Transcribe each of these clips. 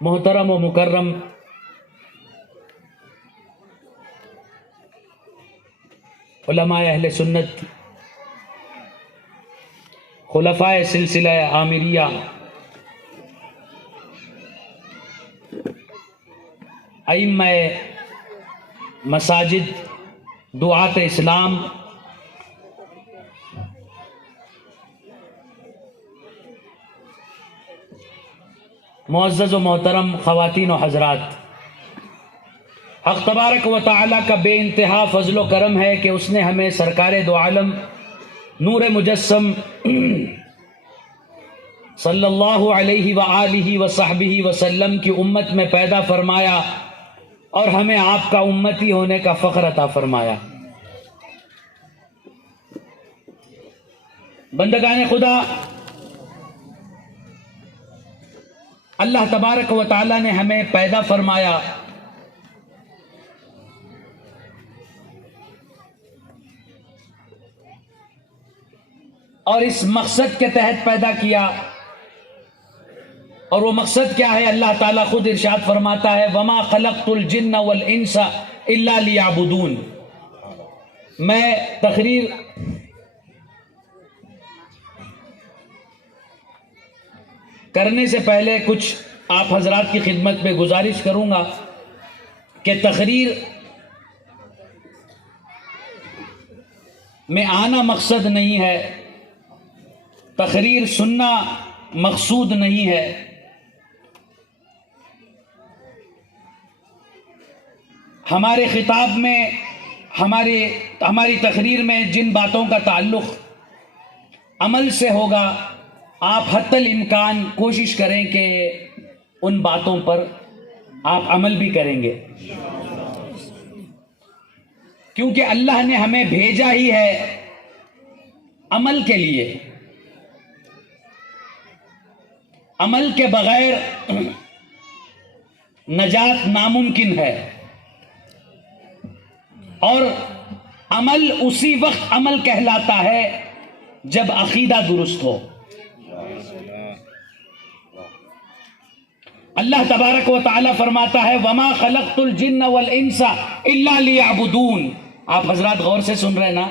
محترم و مکرم علماء اہل سنت، خلفائے سلسلہ عامریہ، ائمہ مساجد، دعات اسلام، معزز و محترم خواتین و حضرات، حق تبارک و تعالی کا بے انتہا فضل و کرم ہے کہ اس نے ہمیں سرکار دو عالم نور مجسم صلی اللہ علیہ وآلہ وصحبہ وسلم کی امت میں پیدا فرمایا اور ہمیں آپ کا امتی ہونے کا فخر عطا فرمایا۔ بندگان خدا، اللہ تبارک و تعالی نے ہمیں پیدا فرمایا اور اس مقصد کے تحت پیدا کیا، اور وہ مقصد کیا ہے؟ اللہ تعالیٰ خود ارشاد فرماتا ہے وَمَا خَلَقْتُ الْجِنَّ وَالْإِنسَ إِلَّا لِيَعْبُدُونَ۔ میں تقریر کرنے سے پہلے کچھ آپ حضرات کی خدمت میں گزارش کروں گا کہ تقریر میں آنا مقصد نہیں ہے، تقریر سننا مقصود نہیں ہے۔ ہمارے خطاب میں، ہماری تقریر میں جن باتوں کا تعلق عمل سے ہوگا، آپ حتی الامکان کوشش کریں کہ ان باتوں پر آپ عمل بھی کریں گے، کیونکہ اللہ نے ہمیں بھیجا ہی ہے عمل کے لیے۔ عمل کے بغیر نجات ناممکن ہے، اور عمل اسی وقت عمل کہلاتا ہے جب عقیدہ درست ہو۔ اللہ تبارک و تعالی فرماتا ہے وَمَا خَلَقْتُ الْجِنَّ وَالْإِنسَ إِلَّا لِيَعْبُدُونَ۔ آپ حضرات غور سے سن رہے نا؟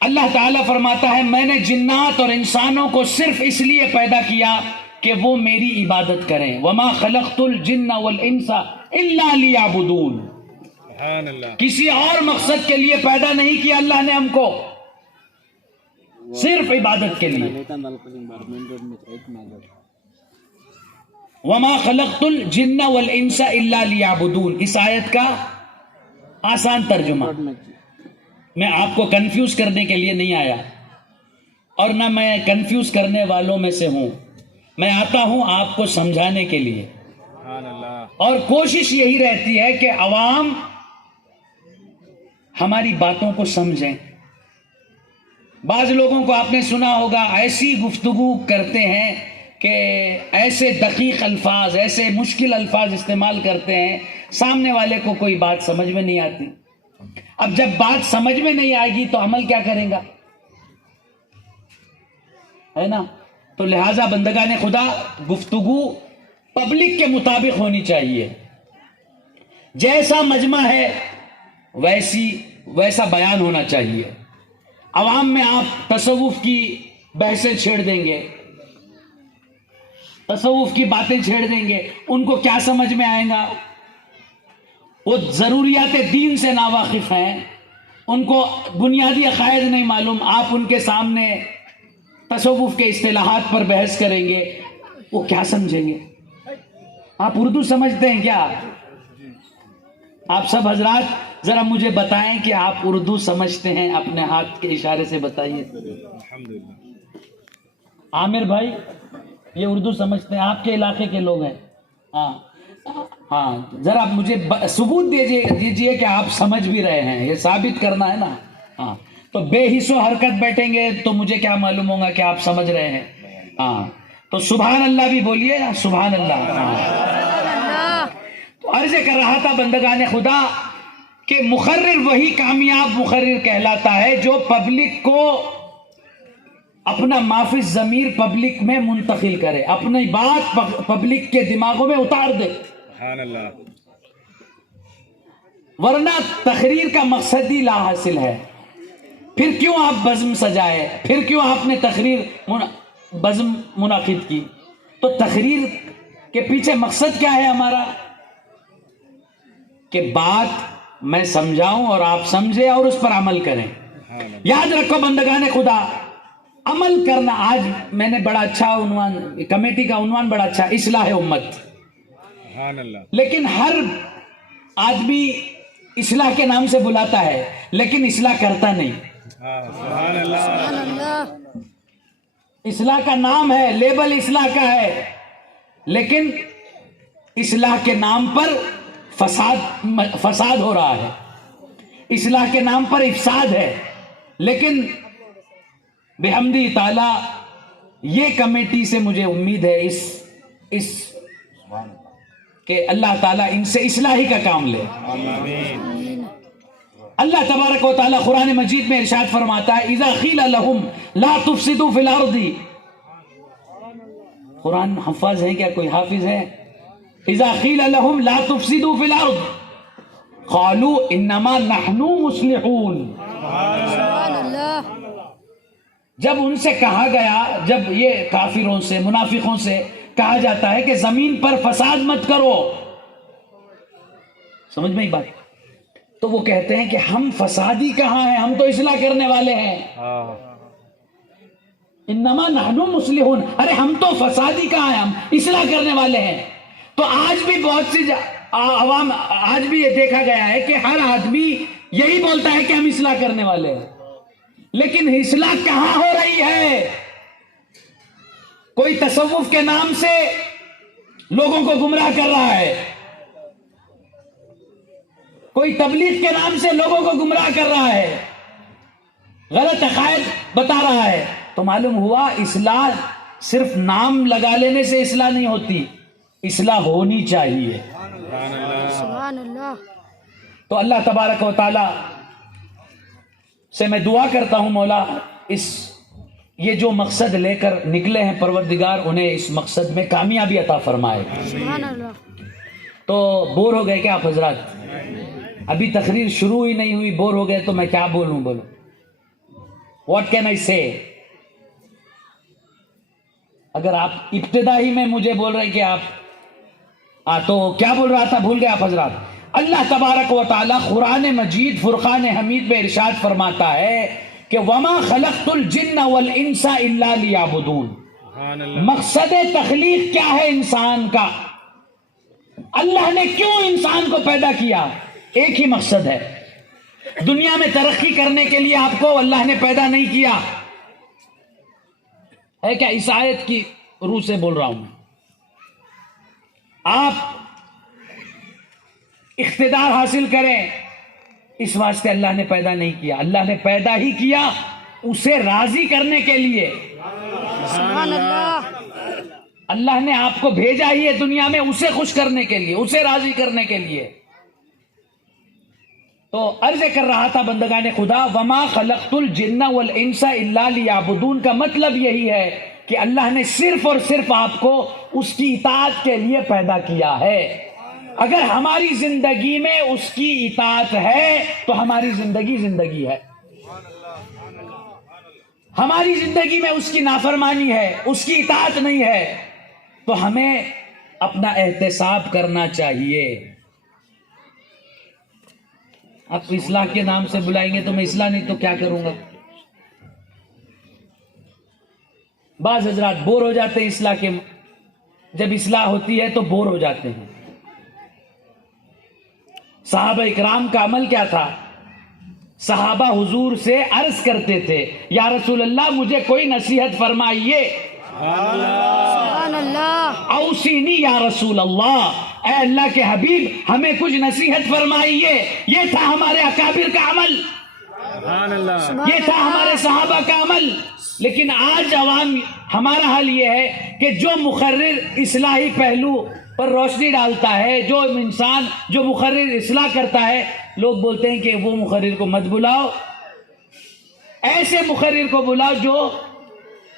اللہ تعالیٰ فرماتا ہے میں نے جنات اور انسانوں کو صرف اس لیے پیدا کیا کہ وہ میری عبادت کریں۔ وَمَا خَلَقْتُ الْجِنَّ وَالْإِنسَ إِلَّا لِيَعْبُدُونَ۔ کسی اور مقصد کے لیے پیدا نہیں کیا اللہ نے ہم کو، صرف عبادت کے لیے۔ وَمَا خَلَقْتُ الْجِنَّ وَالْإِنسَ إِلَّا لِيَعْبُدُونَ۔ اس آیت کا آسان ترجمہ، میں آپ کو کنفیوز کرنے کے لیے نہیں آیا، اور نہ میں کنفیوز کرنے والوں میں سے ہوں، میں آتا ہوں آپ کو سمجھانے کے لیے، اور کوشش یہی رہتی ہے کہ عوام ہماری باتوں کو سمجھیں۔ بعض لوگوں کو آپ نے سنا ہوگا ایسی گفتگو کرتے ہیں کہ ایسے دقیق الفاظ، ایسے مشکل الفاظ استعمال کرتے ہیں، سامنے والے کو کوئی بات سمجھ میں نہیں آتی۔ اب جب بات سمجھ میں نہیں آئے گی تو عمل کیا کریں گا، ہے نا؟ تو لہٰذا بندگان خدا، گفتگو پبلک کے مطابق ہونی چاہیے، جیسا مجمع ہے ویسا بیان ہونا چاہیے۔ عوام میں آپ تصوف کی بحثیں چھیڑ دیں گے، تصوف کی باتیں چھیڑ دیں گے، ان کو کیا سمجھ میں آئے گا؟ وہ ضروریات دین سے ناواقف ہیں، ان کو بنیادی عقائد نہیں معلوم، آپ ان کے سامنے تصوف کے اصطلاحات پر بحث کریں گے، وہ کیا سمجھیں گے؟ آپ اردو سمجھتے ہیں کیا؟ آپ سب حضرات ذرا مجھے بتائیں کہ آپ اردو سمجھتے ہیں، اپنے ہاتھ کے اشارے سے بتائیے۔ عامر بھائی یہ اردو سمجھتے ہیں، آپ کے علاقے کے لوگ ہیں؟ ہاں ذرا مجھے ثبوت دیجیے کہ آپ سمجھ بھی رہے ہیں، یہ ثابت کرنا ہے نا۔ ہاں تو بے حس و حرکت بیٹھیں گے تو مجھے کیا معلوم ہوگا کہ آپ سمجھ رہے ہیں؟ ہاں تو سبحان اللہ بھی بولیے، سبحان اللہ۔ تو عرض کر رہا تھا بندگان خدا کہ مقرر وہی کامیاب مقرر کہلاتا ہے جو پبلک کو اپنا معافی ضمیر پبلک میں منتقل کرے، اپنی بات پبلک کے دماغوں میں اتار دے، سبحان اللہ. ورنہ تقریر کا مقصد ہی لا حاصل ہے. پھر کیوں آپ بزم سجائے، پھر کیوں آپ نے بزم منعقد کی؟ تو تقریر کے پیچھے مقصد کیا ہے ہمارا؟ کہ بات میں سمجھاؤں اور آپ سمجھیں اور اس پر عمل کریں. یاد رکھو بندگان خدا، عمل کرنا. آج میں نے بڑا اچھا عنوان، کمیٹی کا عنوان بڑا اچھا، اصلاح امت. سبحان اللہ. لیکن ہر آدمی اصلاح کے نام سے بلاتا ہے لیکن اصلاح کرتا نہیں. سبحان اللہ. اصلاح کا نام ہے، لیبل اصلاح کا ہے، لیکن اصلاح کے نام پر فساد ہو رہا ہے، اصلاح کے نام پر افساد ہے. لیکن بحمدی تعالی یہ کمیٹی سے مجھے امید ہے اس کہ اللہ تعالیٰ ان سے اصلاحی کا کام لے. اللہ تبارک و تعالیٰ قرآن مجید میں ارشاد فرماتا ہے اذا قیل لهم لا تفسدوا فی الارض. قرآن حفاظ ہے کیا؟ کوئی حافظ ہے؟ اذا قیل لهم لا تفسدوا فی الارض قالوا انما نحن مصلحون. سبحان اللہ. جب ان سے کہا گیا، جب یہ کافروں سے، منافقوں سے کہا جاتا ہے کہ زمین پر فساد مت کرو، سمجھ میں ایک بات، تو وہ کہتے ہیں کہ ہم فسادی کہاں ہیں، ہم تو اصلاح کرنے والے ہیں. انما نحن مصلحون، ارے ہم تو فسادی کہاں ہیں، ہم اصلاح کرنے والے ہیں. تو آج بھی بہت سی عوام، آج بھی یہ دیکھا گیا ہے کہ ہر آدمی یہی بولتا ہے کہ ہم اصلاح کرنے والے ہیں، لیکن اصلاح کہاں ہو رہی ہے؟ کوئی تصوف کے نام سے لوگوں کو گمراہ کر رہا ہے، کوئی تبلیغ کے نام سے لوگوں کو گمراہ کر رہا ہے، غلط عقائد بتا رہا ہے. تو معلوم ہوا اصلاح صرف نام لگا لینے سے اصلاح نہیں ہوتی، اصلاح ہونی چاہیے. سبحان اللہ. تو اللہ تبارک و تعالی سے میں دعا کرتا ہوں مولا یہ جو مقصد لے کر نکلے ہیں پروردگار انہیں اس مقصد میں کامیابی عطا فرمائے. سبحان اللہ. تو بور ہو گئے کیا آپ حضرات؟ ابھی تقریر شروع ہی نہیں ہوئی، بور ہو گئے تو میں کیا بولوں؟ بولو، واٹ کین آئی سے؟ اگر آپ ابتدا ہی میں مجھے بول رہے کہ آپ تو کیا بول رہا تھا بھول گئے آپ حضرات. اللہ تبارک و تعالی قرآن مجید فرقان حمید میں ارشاد فرماتا ہے کہ وما خلقت الجن والانس الا لیعبدون. مقصد تخلیق کیا ہے انسان کا؟ اللہ نے کیوں انسان کو پیدا کیا؟ ایک ہی مقصد ہے. دنیا میں ترقی کرنے کے لیے آپ کو اللہ نے پیدا نہیں کیا ہے کیا؟ اس آیت کی روح سے بول رہا ہوں. آپ اقتدار حاصل کریں اس واسطے اللہ نے پیدا نہیں کیا. اللہ نے پیدا ہی کیا اسے راضی کرنے کے لیے. سبحان اللہ. اللہ نے آپ کو بھیجا ہی ہے دنیا میں اسے خوش کرنے کے لیے، اسے راضی کرنے کے لیے. تو عرض کر رہا تھا بندگان خدا وما خلقت الجن والانس الا لیعبدون کا مطلب یہی ہے کہ اللہ نے صرف اور صرف آپ کو اس کی اطاعت کے لیے پیدا کیا ہے. اگر ہماری زندگی میں اس کی اطاعت ہے تو ہماری زندگی ہے. ہماری زندگی میں اس کی نافرمانی ہے، اس کی اطاعت نہیں ہے، تو ہمیں اپنا احتساب کرنا چاہیے. آپ اصلاح کے نام سے بلائیں گے تو میں اصلاح نہیں تو کیا کروں گا؟ بعض حضرات بور ہو جاتے ہیں اصلاح کے، جب اصلاح ہوتی ہے تو بور ہو جاتے ہیں. صحابہ اکرام کا عمل کیا تھا؟ صحابہ حضور سے عرض کرتے تھے یا رسول اللہ مجھے کوئی نصیحت فرمائیے. سبحان اللہ. اوصینی یا رسول اللہ، اے اللہ کے حبیب ہمیں کچھ نصیحت فرمائیے. یہ تھا ہمارے اکابر کا عمل، یہ تھا ہمارے صحابہ کا عمل. لیکن آج عوام، ہمارا حال یہ ہے کہ جو مقرر اصلاحی پہلو پر روشنی ڈالتا ہے، جو انسان جو مقرر اصلاح کرتا ہے، لوگ بولتے ہیں کہ وہ مقرر کو مت بلاؤ، ایسے مقرر کو بلاؤ جو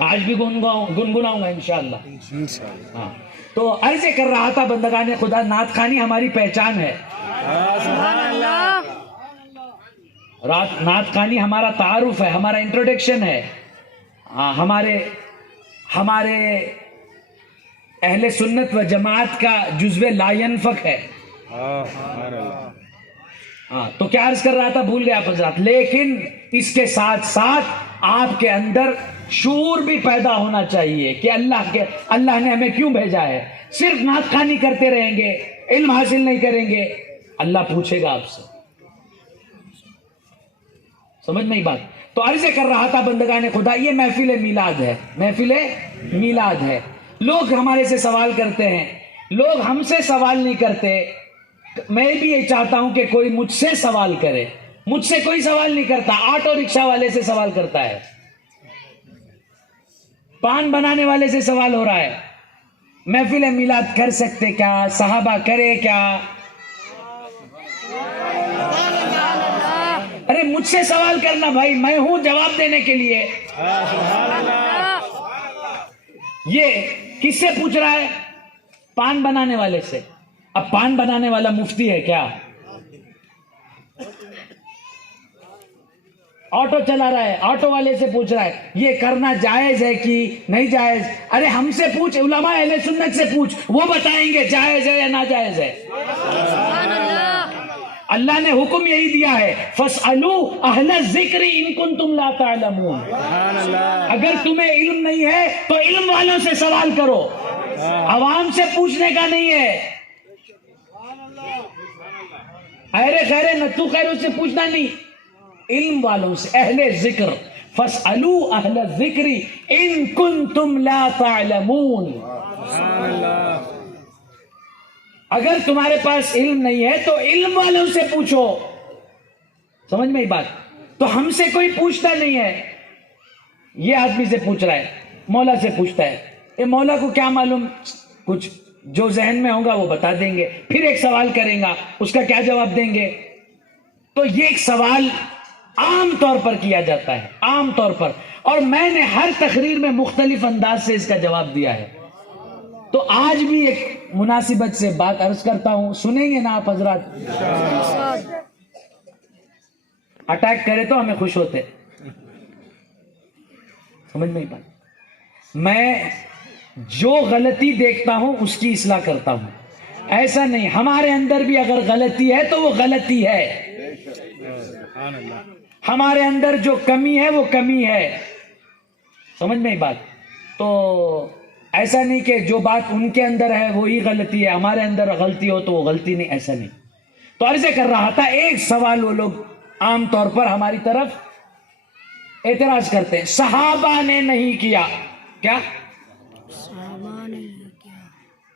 آج بھی گنگناؤں گا انشاءاللہ. ہاں تو عرض کر رہا تھا بندگان خدا، نعت خوانی ہماری پہچان ہے. سبحان اللہ. نعت خوانی ہمارا تعارف ہے، ہمارا انٹروڈکشن ہے. ہمارے اہل سنت و جماعت کا جزو لا ينفک ہے. ہاں تو کیا عرض کر رہا تھا، بھول گیا حضرات. لیکن اس کے ساتھ ساتھ آپ کے اندر شعور بھی پیدا ہونا چاہیے کہ اللہ نے ہمیں کیوں بھیجا ہے. صرف نعت خوانی کرتے رہیں گے، علم حاصل نہیں کریں گے، اللہ پوچھے گا آپ سے. سمجھ میں ہی بات. تو عرض کر رہا تھا بندگان خدا، یہ محفل میلاد ہے، محفل میلاد ہے. لوگ ہمارے سے سوال کرتے ہیں، لوگ ہم سے سوال نہیں کرتے. میں بھی یہ چاہتا ہوں کہ کوئی مجھ سے سوال کرے. مجھ سے کوئی سوال نہیں کرتا، آٹو رکشہ والے سے سوال کرتا ہے، پان بنانے والے سے سوال ہو رہا ہے. محفل میلاد کر سکتے کیا؟ صحابہ کرے کیا؟ ارے مجھ سے سوال کرنا بھائی، میں ہوں جواب دینے کے لیے. یہ کس سے پوچھ رہا ہے؟ پان بنانے والے سے. اب پان بنانے والا مفتی ہے کیا؟ آٹو چلا رہا ہے، آٹو والے سے پوچھ رہا ہے یہ کرنا جائز ہے کہ نہیں جائز. ارے ہم سے پوچھ، علماء اہل سنت سے پوچھ، وہ بتائیں گے جائز ہے یا ناجائز ہے. سبحان اللہ. اللہ نے حکم یہی دیا ہے، فَاسْأَلُوا أَهْلَ الذِّكْرِ إِن كُنتُمْ لَا تَعْلَمُونَ. اگر تمہیں علم نہیں ہے تو علم والوں سے سوال کرو، عوام سے پوچھنے کا نہیں ہے. ارے خیرے نتو خیروں سے پوچھنا نہیں، علم والوں سے، اہل ذکر. فَاسْأَلُوا أَهْلَ الذِّكْرِ إِن كُنتُمْ لَا تَعْلَمُونَ. اگر تمہارے پاس علم نہیں ہے تو علم والوں سے پوچھو. سمجھ میں ہی بات. تو ہم سے کوئی پوچھتا نہیں ہے. یہ آدمی سے پوچھ رہا ہے، مولا سے پوچھتا ہے. یہ مولا کو کیا معلوم، کچھ جو ذہن میں ہوگا وہ بتا دیں گے. پھر ایک سوال کریں گا، اس کا کیا جواب دیں گے. تو یہ ایک سوال عام طور پر کیا جاتا ہے، عام طور پر. اور میں نے ہر تقریر میں مختلف انداز سے اس کا جواب دیا ہے. تو آج بھی ایک مناسبت سے بات عرض کرتا ہوں، سنیں گے نا آپ حضرات؟ اٹیک کرے تو ہمیں خوش ہوتے. سمجھ میں ہی بات. میں جو غلطی دیکھتا ہوں اس کی اصلاح کرتا ہوں. ایسا نہیں، ہمارے اندر بھی اگر غلطی ہے تو وہ غلطی ہے. ہمارے اندر جو کمی ہے وہ کمی ہے. سمجھ میں ہی بات. تو ایسا نہیں کہ جو بات ان کے اندر ہے وہی غلطی ہے، ہمارے اندر غلطی ہو تو وہ غلطی نہیں، ایسا نہیں. تو عرض کر رہا تھا، ایک سوال وہ لوگ عام طور پر ہماری طرف اعتراض کرتے ہیں، صحابہ نے نہیں کیا. کیا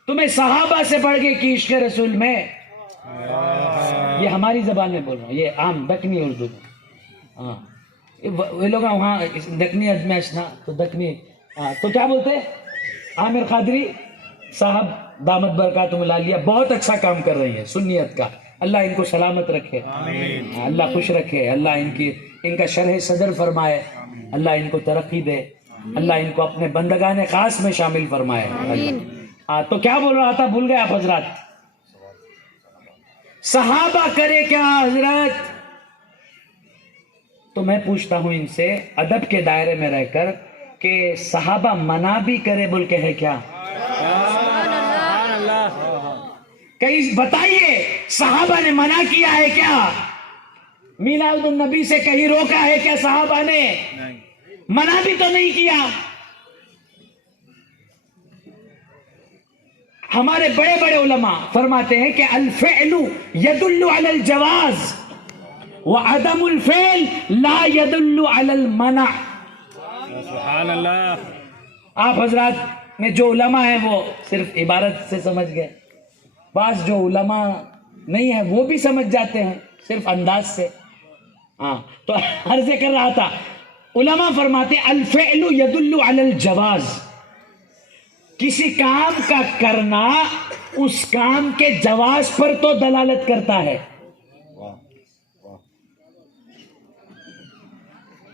تمہیں صحابہ سے بڑھ کے کی عشق رسول میں؟ یہ ہماری زبان میں بول رہا ہوں، یہ عام دکنی اردو. ہاں وہ لوگ وہاں دکنی ازمیش نا، تو دکنی تو کیا بولتے؟ عامر قادری صاحب دامت برکاتہم العالیہ بہت اچھا کام کر رہی ہے سنیت کا. اللہ ان کو سلامت رکھے، اللہ خوش رکھے، اللہ ان کا شرح صدر فرمائے، اللہ ان کو ترقی دے، اللہ ان کو اپنے بندگان خاص میں شامل فرمائے. تو کیا بول رہا تھا، بھول گئے آپ حضرات؟ صحابہ کرے کیا حضرت؟ تو میں پوچھتا ہوں ان سے ادب کے دائرے میں رہ کر کہ صحابہ منع بھی کرے بول کے ہے کیا؟ کہیں بتائیے صحابہ نے منع کیا ہے کیا؟ میلاد النبی سے کہیں روکا ہے کیا صحابہ نے؟ منع بھی تو نہیں کیا. ہمارے بڑے بڑے علماء فرماتے ہیں کہ الفعل يدل على الجواز وعدم الفعل لا يدل على المنع. سبحان اللہ. آپ حضرات میں جو علماء ہیں وہ صرف عبارت سے سمجھ گئے، بعض جو علماء نہیں ہیں وہ بھی سمجھ جاتے ہیں صرف انداز سے. ہاں تو عرض کر رہا تھا، علماء فرماتے الفعل يدل على الجواز، کسی کام کا کرنا اس کام کے جواز پر تو دلالت کرتا ہے.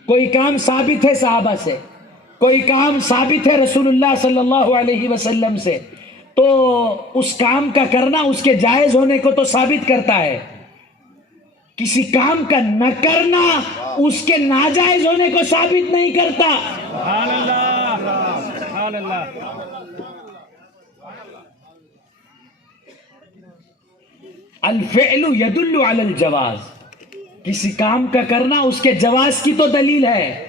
کوئی کام ثابت ہے صحابہ سے، کوئی کام ثابت ہے رسول اللہ صلی اللہ علیہ وسلم سے تو اس کام کا کرنا اس کے جائز ہونے کو تو ثابت کرتا ہے. کسی کام کا نہ کرنا اس کے ناجائز ہونے کو ثابت نہیں کرتا. سبحان اللہ سبحان اللہ. الفعل يدل على الجواز. کسی کام کا کرنا اس کے جواز کی تو دلیل ہے.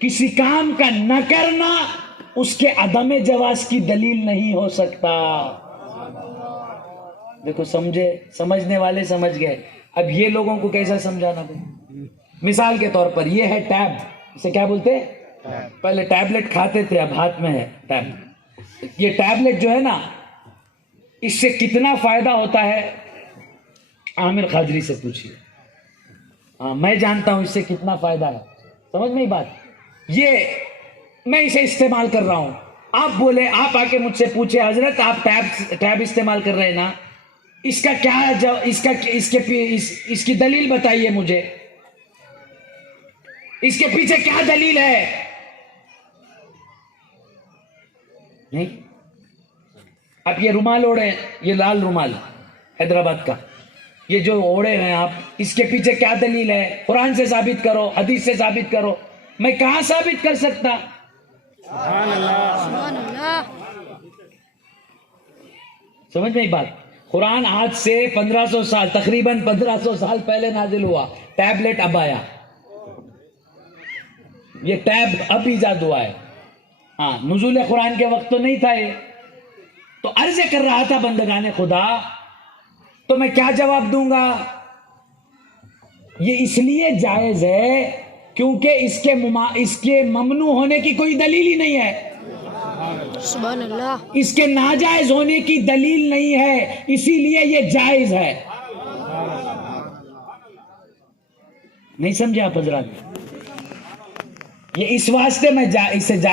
کسی کام کا نہ کرنا اس کے عدم جواز کی دلیل نہیں ہو سکتا. دیکھو سمجھے, سمجھنے والے سمجھ گئے. اب یہ لوگوں کو کیسا سمجھانا بھائی؟ مثال کے طور پر یہ ہے ٹیب, اسے کیا بولتے ہیں؟ پہلے ٹیبلٹ کھاتے تھے, اب ہاتھ میں ہے ٹیب. یہ ٹیبلٹ جو ہے نا, اس سے کتنا فائدہ ہوتا ہے عامر قادری سے پوچھیے. ہاں میں جانتا ہوں اس سے کتنا فائدہ ہے. سمجھ میں بات؟ یہ میں اسے استعمال کر رہا ہوں, آپ بولے, آپ آ کے مجھ سے پوچھے حضرت آپ ٹیب استعمال کر رہے ہیں نا, اس کا کیا اس کی دلیل بتائیے مجھے, اس کے پیچھے کیا دلیل ہے؟ نہیں. اب یہ رومال اوڑے, یہ لال رومال حیدرآباد کا, یہ جو اوڑے ہیں آپ, اس کے پیچھے کیا دلیل ہے؟ قرآن سے ثابت کرو, حدیث سے ثابت کرو. میں کہاں ثابت کر سکتا؟ سبحان اللہ. سبحان اللہ. سمجھ میں بات؟ قرآن آج سے 1500 سال, تقریباً 1500 سال پہلے نازل ہوا. ٹیبلٹ اب آیا, یہ ٹیب اب ایجاد ہوا ہے. ہاں نزول قرآن کے وقت تو نہیں تھا یہ. تو عرض کر رہا تھا بندگان خدا, تو میں کیا جواب دوں گا؟ یہ اس لیے جائز ہے کیونکہ اس کے ممنوع ہونے کی کوئی دلیل ہی نہیں ہے. سبحان اللہ. اس کے ناجائز ہونے کی دلیل نہیں ہے, اسی لیے یہ جائز ہے. نہیں سمجھے آپ حضرات؟ یہ اس واسطے میں اسے جائز